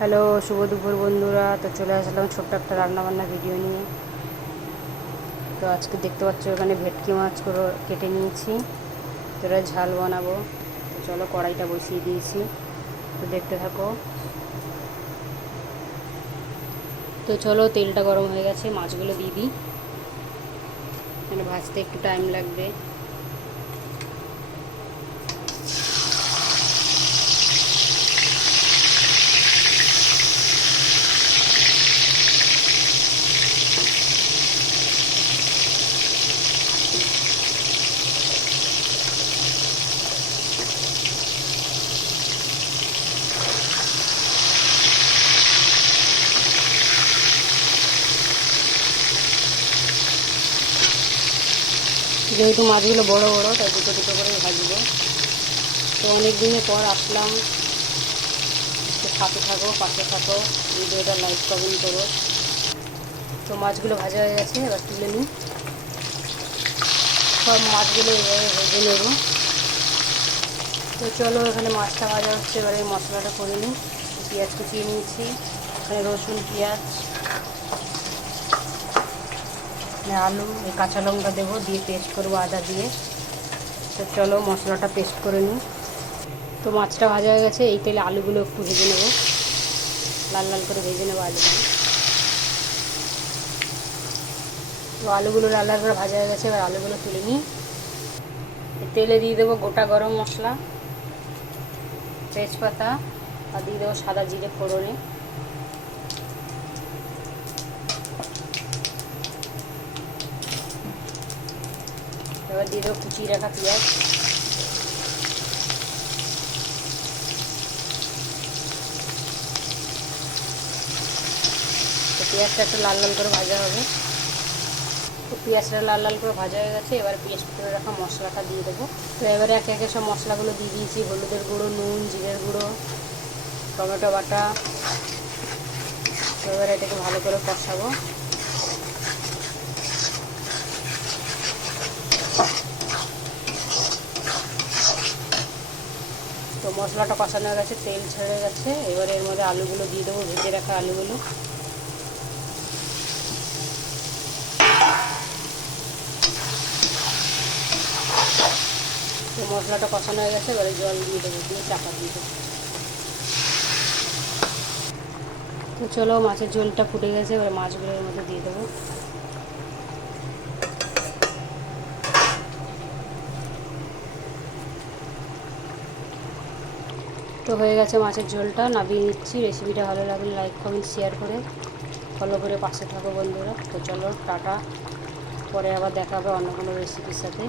Hello, শুভ দুপুর বন্ধুরা। তো চলে আসলাম ছোট্ট একটা রান্নাবান্না ভিডিও নিয়ে। তো আজকে দেখতে পাচ্ছ ওখানে ভেটকি মাছ করে কেটে নিয়েছি। তো এরা ঝাল বানাবো। তো চলো কড়াইটা বসিয়ে দিয়েছি। তো দেখতে থাকো। তো চলো, তেলটা গরম হয়ে গেছে, মাছগুলো দিয়ে দিই। মানে ভাজতে একটু টাইম লাগবে। যেহেতু মাছগুলো বড় বড়, তাই দুটো দুটো করে ভাজবো। তো অনেক দিনের পর আসলাম। তো সাথে থাকো, পাশে থাকো, ভিডিওটা লাইক কমেন্ট করো। তো মাছগুলো ভাজা হয়ে গেছে, এবার তুলে নিই। সব মাছগুলো এভাবে ভেজে নেব। তো চলো এখানে মাছটা ভাজা হচ্ছে, এবারে মশলাটা করে নিই। পেঁয়াজ কুচিয়ে নিয়েছি, এখানে রসুন, পেঁয়াজ আলু, এই কাঁচা লঙ্কা দেবো, দিয়ে পেস্ট করব আদা দিয়ে। তো চলো মশলাটা পেস্ট করে নিই। তো মাছটা ভাজা হয়ে গেছে, এই তেলে আলুগুলো একটু ভেজে নেব। লাল লাল করে ভেজে নেব আলুগুলো। তো আলুগুলো লাল লাল করে ভাজা হয়ে গেছে, এবার আলুগুলো তুলে নিই। তেলে দিয়ে দেবো গোটা গরম মশলা, তেজপাতা, আর দিয়ে দেবো সাদা জিরে ফোড়নে। এবার দিয়ে দেবো কুচিয়ে রাখা পেঁয়াজ পেঁয়াজটা একটু লাল লাল করে ভাজা হবে তো পেঁয়াজটা লাল লাল করে ভাজা হয়ে গেছে এবার পেস্ট করে রাখা মশলাটা দিয়ে দেবো তো এবারে একে একে সব মশলাগুলো দিয়ে দিয়েছি হলুদের গুঁড়ো নুন জিরের গুঁড়ো টমেটো বাটা তো এবার এটাকে ভালো করে কষাবো মশলাটা কষানো গেছে, তেল ছেড়ে গেছে। এবার এর মধ্যে আলুগুলো দিয়ে দেবো, ভেজে রাখা আলুগুলো। মশলাটা কষানো হয়ে গেছে, এবারে জল দিয়ে দেবো, দিয়ে চাপা দিয়ে দেবো। তো চলো, মাছের ঝোলটা ফুটে গেছে, এবার মাছগুলো এর মধ্যে দিয়ে দেবো। তো হয়ে গেছে মাছের ঝোলটা, নামিয়ে নিচ্ছি। রেসিপিটা ভালো লাগলে লাইক কমেন্ট শেয়ার করে ফলো করে পাশে থাকো বন্ধুরা। তো চলো, টাটা। পরে আবার দেখা হবে অন্য কোনো রেসিপির সাথে।